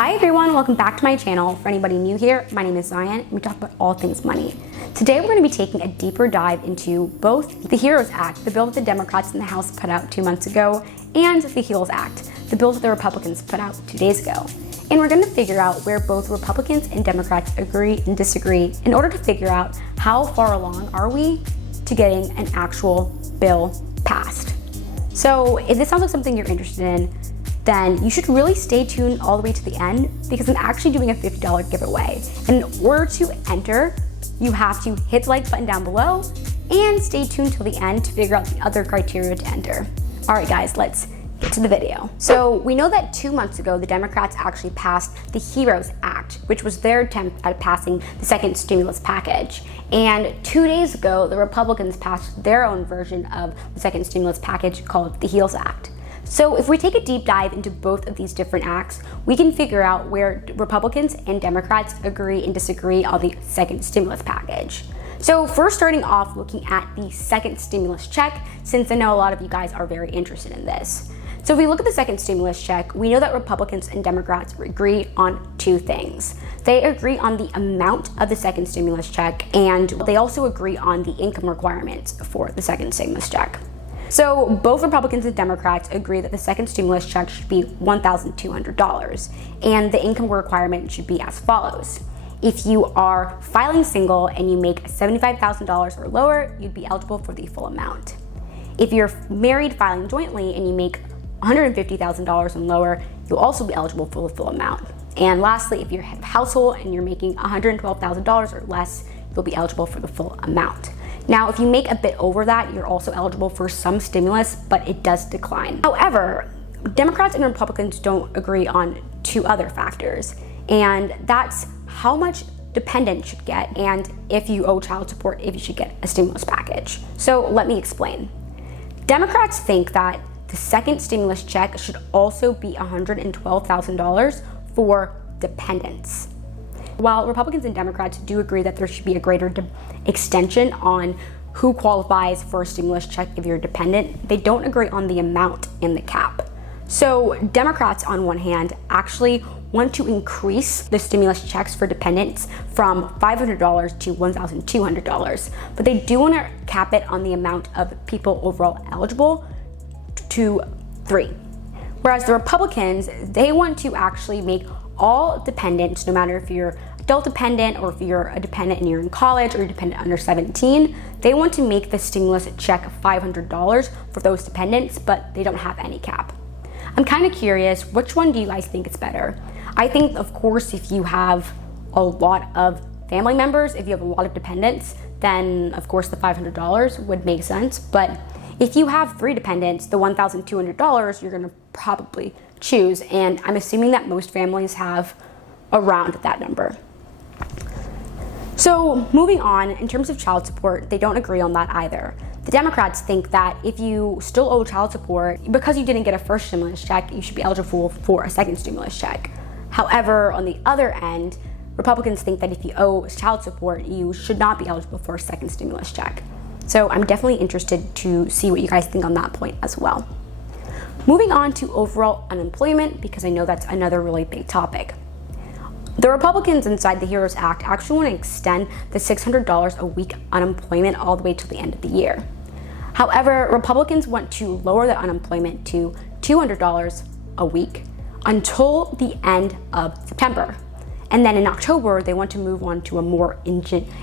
Hi everyone, welcome back to my channel. For anybody new here, my name is Zion and we talk about all things money. Today we're going to be taking a deeper dive into both the HEROES Act, the bill that the Democrats in the House put out 2 months ago, and the HEALS Act, the bill that the Republicans put out 2 days ago. And we're going to figure out where both Republicans and Democrats agree and disagree in order to figure out how far along are we to getting an actual bill passed. So if this sounds like something you're interested in, then you should really stay tuned all the way to the end because I'm actually doing a $50 giveaway. And in order to enter, you have to hit the like button down below and stay tuned till the end to figure out the other criteria to enter. All right guys, let's get to the video. So we know that 2 months ago, the Democrats actually passed the HEROES Act, which was their attempt at passing the second stimulus package. And 2 days ago, the Republicans passed their own version of the second stimulus package called the HEALS Act. So if we take a deep dive into both of these different acts, we can figure out where Republicans and Democrats agree and disagree on the second stimulus package. So first, starting off looking at the second stimulus check, since I know a lot of you guys are very interested in this. So if we look at the second stimulus check, we know that Republicans and Democrats agree on 2 things. They agree on the amount of the second stimulus check, and they also agree on the income requirements for the second stimulus check. So both Republicans and Democrats agree that the second stimulus check should be $1,200, and the income requirement should be as follows. If you are filing single and you make $75,000 or lower, you'd be eligible for the full amount. If you're married filing jointly and you make $150,000 and lower, you'll also be eligible for the full amount. And lastly, if you're head of household and you're making $112,000 or less, you'll be eligible for the full amount. Now, if you make a bit over that, you're also eligible for some stimulus, but it does decline. However, Democrats and Republicans don't agree on 2 other factors, and that's how much dependents should get and if you owe child support, if you should get a stimulus package. So let me explain. Democrats think that the second stimulus check should also be $112,000 for dependents. While Republicans and Democrats do agree that there should be a greater extension on who qualifies for a stimulus check if you're a dependent, they don't agree on the amount in the cap. So Democrats, on one hand, actually want to increase the stimulus checks for dependents from $500 to $1,200, but they do want to cap it on the amount of people overall eligible to 3. Whereas the Republicans, they want to actually make all dependents, no matter if you're adult dependent or if you're a dependent and you're in college or you're dependent under 17, they want to make the stimulus check $500 for those dependents, but they don't have any cap. I'm kind of curious, which one do you guys think is better? I think, of course, if you have a lot of family members, if you have a lot of dependents, then of course the $500 would make sense. But if you have 3 dependents, the $1,200 you're gonna probably choose, and I'm assuming that most families have around that number. So moving on, in terms of child support, they don't agree on that either. The Democrats think that if you still owe child support, because you didn't get a first stimulus check, you should be eligible for a second stimulus check. However, on the other end, Republicans think that if you owe child support, you should not be eligible for a second stimulus check. So I'm definitely interested to see what you guys think on that point as well. Moving on to overall unemployment, because I know that's another really big topic. The Republicans inside the HEROES Act actually want to extend the $600 a week unemployment all the way to the end of the year. However, Republicans want to lower the unemployment to $200 a week until the end of September. And then in October, they want to move on to a more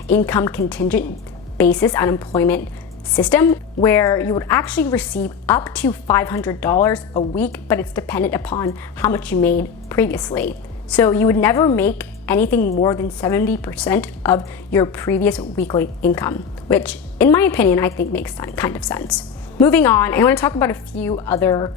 income contingent basis unemployment system where you would actually receive up to $500 a week, but it's dependent upon how much you made previously. So you would never make anything more than 70% of your previous weekly income, which in my opinion, I think makes kind of sense. Moving on, I want to talk about a few other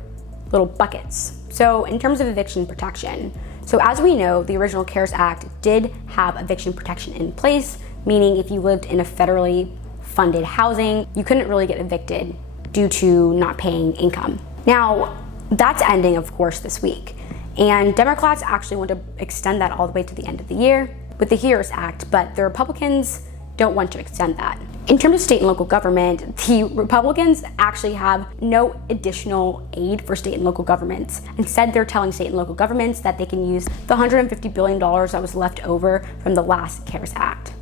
little buckets. So in terms of eviction protection, so as we know, the original CARES Act did have eviction protection in place, meaning if you lived in a federally funded housing, you couldn't really get evicted due to not paying income. Now, that's ending, of course, this week. And Democrats actually want to extend that all the way to the end of the year with the HEROES Act, but the Republicans don't want to extend that. In terms of state and local government, the Republicans actually have no additional aid for state and local governments. Instead, they're telling state and local governments that they can use the $150 billion that was left over from the last CARES Act.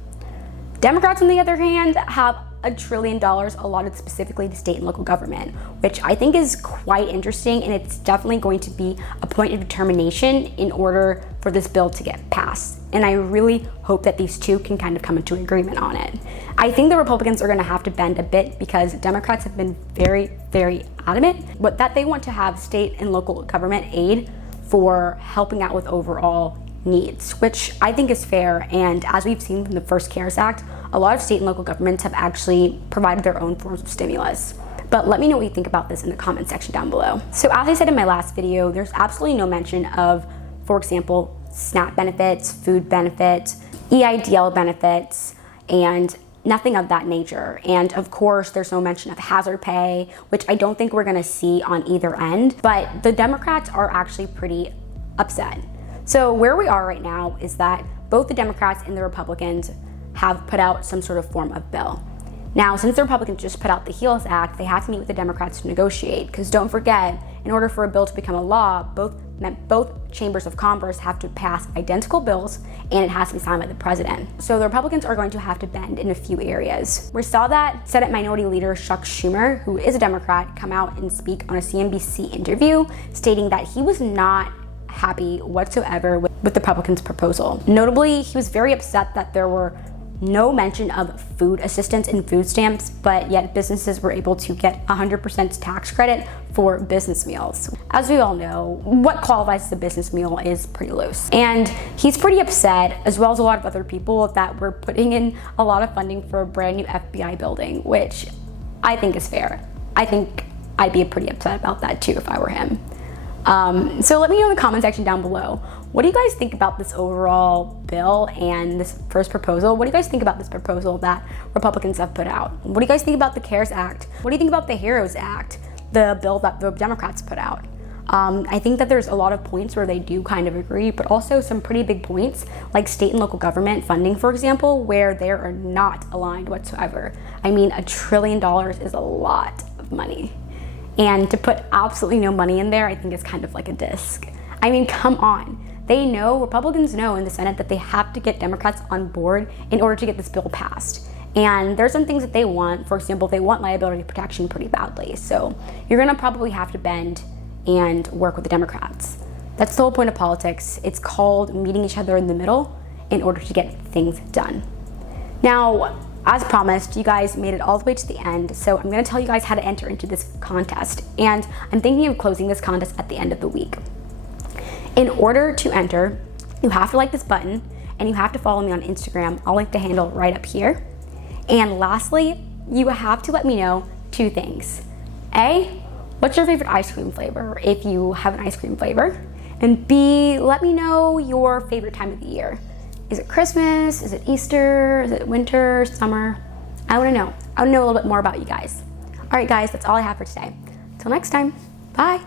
Democrats, on the other hand, have $1 trillion allotted specifically to state and local government, which I think is quite interesting, and it's definitely going to be a point of determination in order for this bill to get passed. And I really hope that these two can kind of come into agreement on it. I think the Republicans are going to have to bend a bit because Democrats have been very, very adamant that they want to have state and local government aid for helping out with overall needs, which I think is fair. And as we've seen from the first CARES Act, a lot of state and local governments have actually provided their own forms of stimulus. But let me know what you think about this in the comment section down below. So as I said in my last video, there's absolutely no mention of, for example, SNAP benefits, food benefits, EIDL benefits, and nothing of that nature. And of course, there's no mention of hazard pay, which I don't think we're gonna see on either end, but the Democrats are actually pretty upset. So where we are right now is that both the Democrats and the Republicans have put out some sort of form of bill. Now, since the Republicans just put out the HEALS Act, they have to meet with the Democrats to negotiate, because don't forget, in order for a bill to become a law, both chambers of Congress have to pass identical bills, and it has to be signed by the president. So the Republicans are going to have to bend in a few areas. We saw that Senate Minority Leader Chuck Schumer, who is a Democrat, come out and speak on a CNBC interview, stating that he was not happy whatsoever with the Republicans' proposal. Notably, he was very upset that there were no mention of food assistance and food stamps, but yet businesses were able to get 100% tax credit for business meals. As we all know, what qualifies as a business meal is pretty loose. And he's pretty upset, as well as a lot of other people, that we're putting in a lot of funding for a brand new FBI building, which I think is fair. I think I'd be pretty upset about that too if I were him. So let me know in the comment section down below. What do you guys think about this overall bill and this first proposal? What do you guys think about this proposal that Republicans have put out? What do you guys think about the CARES Act? What do you think about the HEROES Act, the bill that the Democrats put out? I think that there's a lot of points where they do kind of agree, but also some pretty big points, like state and local government funding, for example, where they are not aligned whatsoever. I mean, $1 trillion is a lot of money. And to put absolutely no money in there, I think is kind of like a diss. I mean, come on. They know, Republicans know in the Senate that they have to get Democrats on board in order to get this bill passed. And there's some things that they want. For example, they want liability protection pretty badly. So you're gonna probably have to bend and work with the Democrats. That's the whole point of politics. It's called meeting each other in the middle in order to get things done. Now, as promised, you guys made it all the way to the end, so I'm gonna tell you guys how to enter into this contest. And I'm thinking of closing this contest at the end of the week. In order to enter, you have to like this button, and you have to follow me on Instagram. I'll link the handle right up here. And lastly, you have to let me know two things. A, what's your favorite ice cream flavor, if you have an ice cream flavor? And B, let me know your favorite time of the year. Is it Christmas? Is it Easter? Is it winter, summer? I wanna know. I wanna know a little bit more about you guys. All right, guys, that's all I have for today. Until next time, bye.